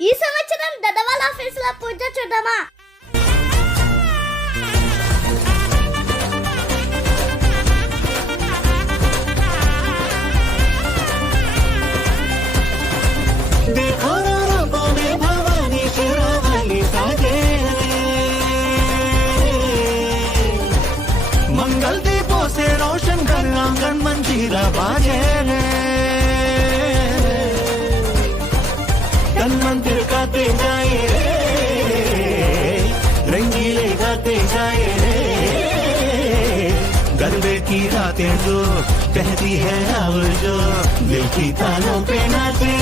ఈ సంవత్సరం దదవాల ఆఫీసులో పూజ చూద్దామా? मंगल दीपों से रोशन कर आंगन मंजीरा बाजे तन मंदिर गाते जाए रंगीले गाते जाए गरबे की रातें जो कहती है अब जो दिल की तालों पे नाचे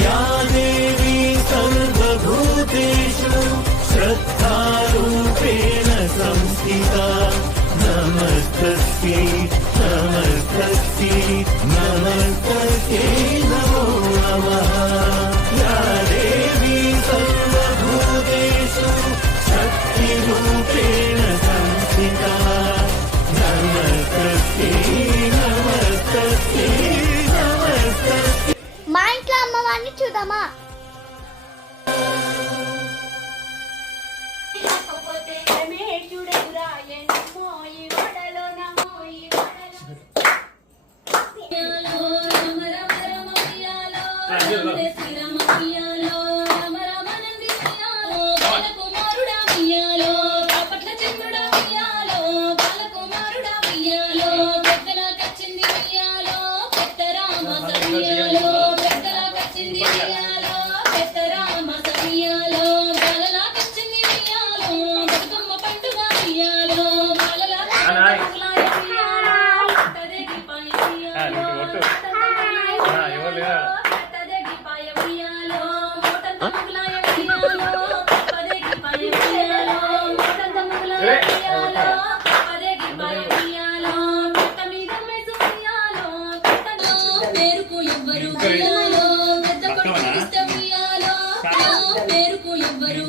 या देवी सर्वभूतेषु श्रद्धारूपेण संस्थिता नमस्तस्यै नमस्तस्यै नमस्तस्यै नमो नमः या देवी सर्वभूतेषु शक्तिरूपेण संस्थिता नमस्तस्यै नमस्तस्यै नमस्तस्यै। మా ఇంట్లో అమ్మవారిని చూద్దామా? పేరుకు ఎవ్వరు